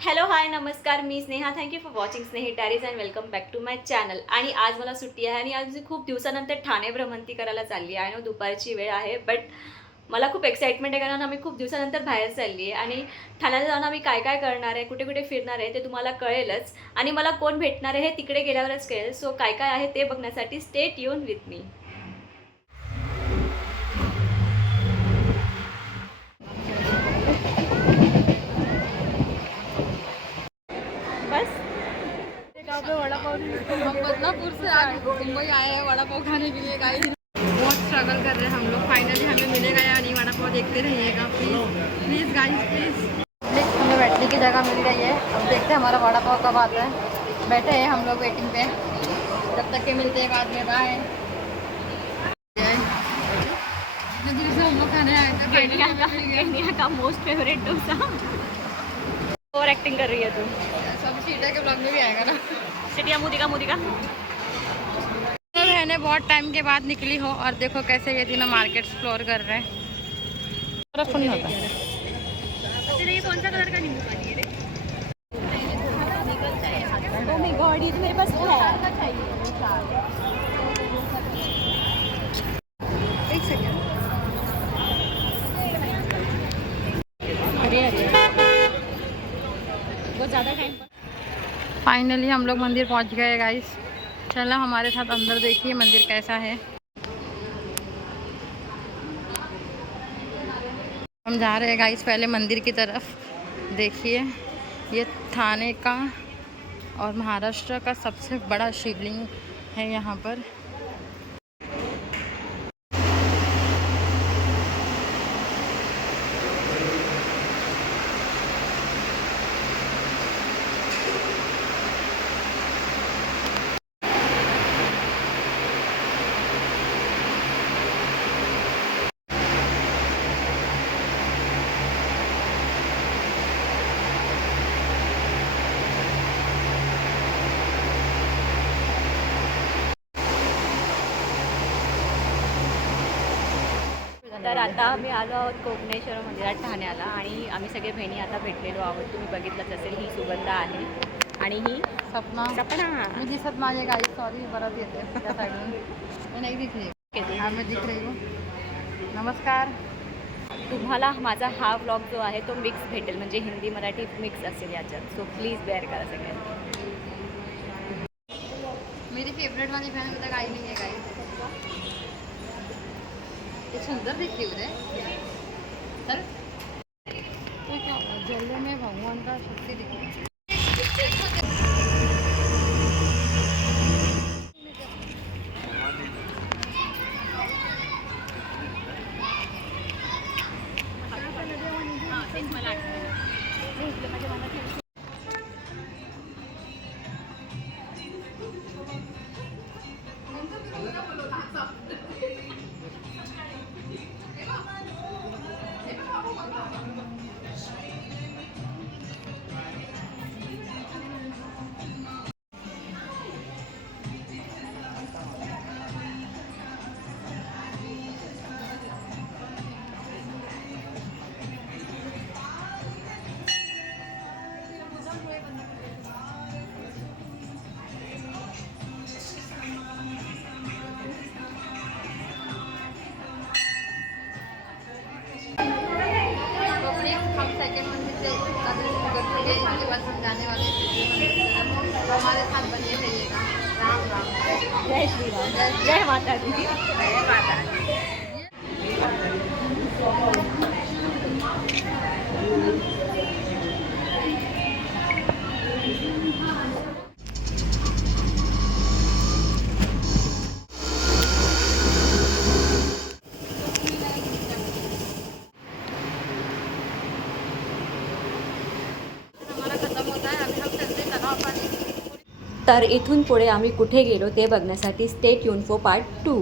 Hello hi नमस्कार, मी Sneha. Thank you for watching Snehi diaries and welcome back to my channel. आणि आज मला सुट्टी आहे आणि आज मी खूप दिवसानंतर ठाणे भ्रमंती करायला चालली आहे. आणि दुपारची वेळ आहे, बट मला खूप एक्साइटमेंट आहे कारण आम्ही खूप दिवसानंतर बाहेर चालली आहे. आणि ठाण्याला जाऊन आम्ही काय काय करणार आहे, कुठे कुठे फिरणार आहे ते तुम्हाला कळेलच. आणि मला कोण भेटणार आहे हे तिकडे गेल्यावरच कळेल. सो काय काय आहे ते बघण्यासाठी स्टे ट्यून विथ मी. बस वड़ा पाव हम बदलापुर से आगे मुंबई आए हैं वड़ा पाव खाने के लिए गाइस। बहुत स्ट्रगल कर रहे हैं हम लोग। फाइनली हमें मिलेगा या नहीं वड़ा पाव देखते रहिएगा प्लीज़ प्लीज़ गाइस प्लीज़। हमें बैठने की जगह मिल गई है। अब देखते हैं हमारा वड़ा पाव कब आता है। बैठे हैं हम लोग वेटिंग पे, जब तक के मिलते हैं बाद में। बाय। जितने देर से हम लोग खाने आए थे इंडिया का मोस्ट फेवरेट डोसा। और एक्टिंग कर रही है तू। सब सीटा के ब्लॉग में भी आएगा ना। सिटिया मुदिका मुदिका। तो बहने बहुत टाइम के बाद निकली हो और देखो कैसे ये तीनों मार्केट एक्सप्लोर कर रहे हैं। फुल होता है। तेरे ये कौन सा कलर का नींबू पानी है रे? ओह माय गॉड, ये तो मेरे पास है। एक सेकंड। अरे अरे बहुत ज़्यादा टाइम। फाइनली हम लोग मंदिर पहुंच गए गाइस। चलो हमारे साथ अंदर देखिए मंदिर कैसा है। हम जा रहे हैं गाइस पहले मंदिर की तरफ। देखिए ये थाने का और महाराष्ट्र का सबसे बड़ा शिवलिंग है यहाँ पर। तर आता आम्ही आलो आहोत कोकणेश्वर मंदिरात ठाण्याला. आणि आम्ही सगळे बहिणी आता भेटलेलो आहोत. तुम्ही बघितलंच असेल, ही सुगंधा आहे आणि ही सपना सपना. मी दिसत माझे गाइस, सॉरी परत येते त्या साईडून मी नाही दिसली। आम्ही दिख रही हूँ। नमस्कार। तुम्हाला माझा हा व्लॉग जो आहे तो मिक्स भेटेल, म्हणजे हिंदी मराठी मिक्स असेल याच्यात. सो प्लीज बेअर करा सगळ्यांनी. मेरी फेवरेट वाली बहन मतलब आई नहीं है गाइस। ये सुंदर दिख रही उधर सर। तो क्या जल्दी में भगवान का शक्ति दिख रही है। हम सेकंड मंदिर से उसके बाद हम जाने वाले हैं। तो हमारे साथ बने रहिएगा। राम राम। जय श्री राम, जय माता दी। जय माता दी। हमारा खत्म होता है, अभी हम चलते हैं तलाव पानी। तर इथून पुढे आम्ही कुठे गेलो ते बघण्यासाठी स्टे ट्यून फॉर पार्ट 2.